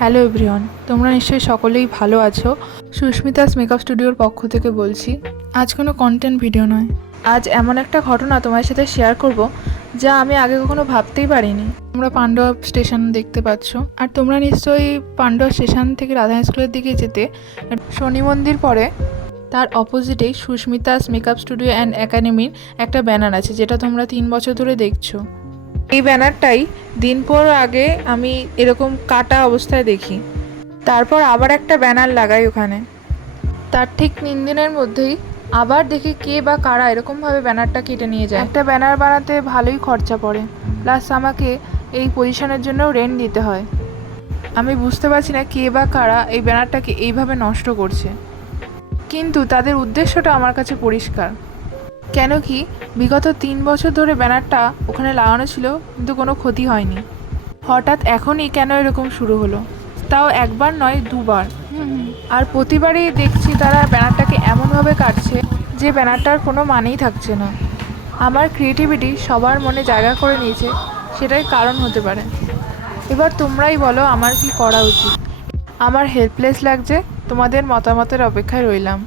Hello everyone, তোমরা নিশ্চয়ই সকলেই ভালো আছো। সুস্মিতাস মেকআপ স্টুডিওর পক্ষ থেকে বলছি। আজ কোনো কন্টেন্ট ভিডিও নয়, আজ এমন একটা ঘটনা তোমার সাথে শেয়ার করব যা আমি আগে কখনো ভাবতেই পারিনি। তোমরা পান্ডুয়া স্টেশন দেখতে পাচ্ছ, আর তোমরা নিশ্চয়ই পান্ডুয়া স্টেশন থেকে রাধা স্কুলের দিকে যেতে শনি মন্দির পরে তার অপোজিটেই সুস্মিতাস মেকআপ স্টুডিও অ্যান্ড একাডেমির একটা ব্যানার আছে, যেটা তোমরা 3 বছর ধরে দেখছো। এই ব্যানারটাই দিন পর আগে আমি এরকম কাটা অবস্থায় দেখি, তারপর আবার একটা ব্যানার লাগাই ওখানে। তার ঠিক 3 দিনের মধ্যেই আবার দেখি কে বা কারা এরকমভাবে ব্যানারটা কেটে নিয়ে যায়। একটা ব্যানার বানাতে ভালোই খরচা পড়ে, প্লাস আমাকে এই পজিশনের জন্যও রেন্ট দিতে হয়। আমি বুঝতে পারছি না কে বা কারা এই ব্যানারটাকে এইভাবে নষ্ট করছে, কিন্তু তাদের উদ্দেশ্যটা আমার কাছে পরিষ্কার। কেন কি বিগত 3 বছর ধরে ব্যানারটা ওখানে লাগানো ছিল, কিন্তু কোনো ক্ষতি হয়নি। হঠাৎ এখনই কেন এরকম শুরু হলো, তাও একবার নয় 2বার। আর প্রতিবারই দেখছি তারা ব্যানারটাকে এমনভাবে কাটছে যে ব্যানারটার কোনো মানেই থাকছে না। আমার ক্রিয়েটিভিটি সবার মনে জায়গা করে নিয়েছে, সেটাই কারণ হতে পারে। এবার তোমরাই বলো আমার কি করা উচিত। আমার হেল্পলেস লাগছে, তোমাদের মতামতের অপেক্ষায় রইলাম।